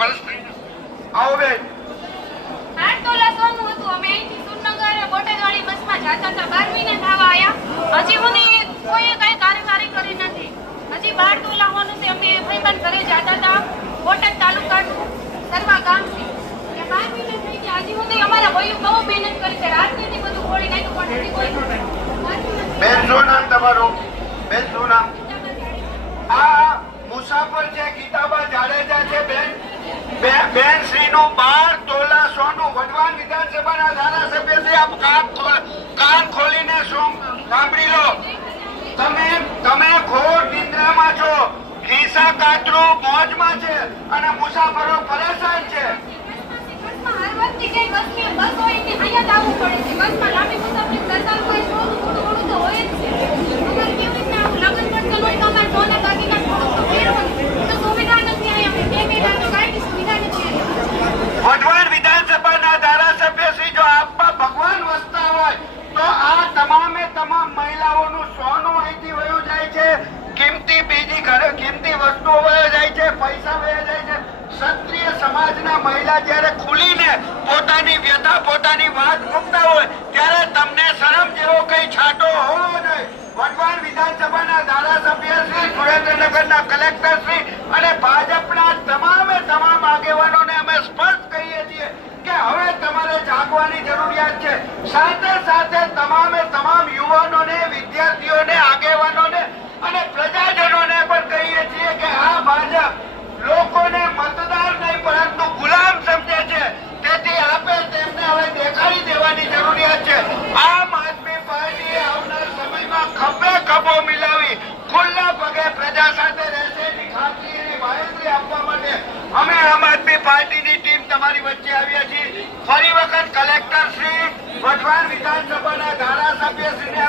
આવો બેન. 8 તોલા સોનું હતું. અમે અહીંથી સુરનગર બોટાદવાળી બસમાં જતા હતા. 12 ને થવા આયા. હજી સુધી કોઈ કઈ કાર્યવાહી કરી નથી. હજી 12 તોલા હોવાનું છે. અમે ભાઈબંધ ઘરે જતા હતા. બોટાદ તાલુકાનું સરવા ગામથી. એ 12 ને થઈ ગયા. હજી સુધી અમારા ભાઈઓ બહુ મહેનત કરી છે. રાતથી બધું ખોલી નાખ્યું પણ હજી કોઈ બેન શું નામ તમારું? બેન શું નામ? આ મુસાફર છે ગીતાબા જાડેજા છે બેન. બેન શ્રી નું 12 તોલા સોનું વઢવાણ વિધાનસભાના ધારાસભ્ય છે. આપ કાન ખોલીને સાંભળી લો. તમે ઘોર નિંદ્રામાં છો. ખિસ્સા કાતરું મોજમાં છે અને મુસાફરો પરેશાન છે. બસમાં હર વખતે કઈ બસ હોય ને અહીંયા જ આવવું પડે છે. બસમાં લાંબી મુસાફરી કરતા હોય થોડું તો હોય જ છે. અમારે કેવી રીતના આવું લગ્ન પડતું હોય તો અમારે સોના દાગીના થોડું તો પહેરવું તો સુવિધા નથી. અહીંયા બે મહિના તો કાંઈ સુવિધા નથી. વઢવાણ વિધાનસભાના ધારાસભ્ય શ્રી જો આપમાં ભગવાન વસતા હોય તો આ તમામે તમામ મહિલાઓનું સોનું અહીંથી વયું જાય છે. કિંમતી બીજી કિંમતી વસ્તુઓ વયો જાય છે. પૈસા વયા જાય છે. ક્ષત્રિય સમાજના મહિલા જ્યારે ખુલીને પોતાની વ્યથા પોતાની વાત મૂકતા હોય ત્યારે તમને શરમ જેવો કઈ છાંટો હોવો જોઈએ. વઢવાણ વિધાનસભાના ધારાસભ્ય શ્રી, સુરેન્દ્રનગરના કલેક્ટર શ્રી અને ભાજપના તમામે તમામ આગેવાનોને અમે સ્પષ્ટ કહીએ છીએ કે હવે તમારે જાગવાની જરૂરિયાત છે. સાથે સાથે તમામે તમામ યુવાનોને, વિદ્યાર્થીઓને, આગેવાનોને અને પ્રજાજનોને પણ કહીએ છીએ કે આ ભાજપ લોકોને મતદાર નહીં પરંતુ ગુલામ સમજે છે. તેથી આપે તેમને હવે દેખાડી દેવાની જરૂરિયાત છે. આમ આદમી પાર્ટીએ આવનાર સમયમાં ખભે ખભો મિલાવી ખુલ્લા પગે પ્રજા સાથે રહેશે એની ખાતરી, એની બાહેંધરી આપવા માટે અમે આમ આદમી પાર્ટીની ટીમ તમારી વચ્ચે આવ્યા છીએ. ફરી વખત કલેક્ટર શ્રી, વઢવાણ વિધાનસભાના ધારાસભ્ય શ્રીને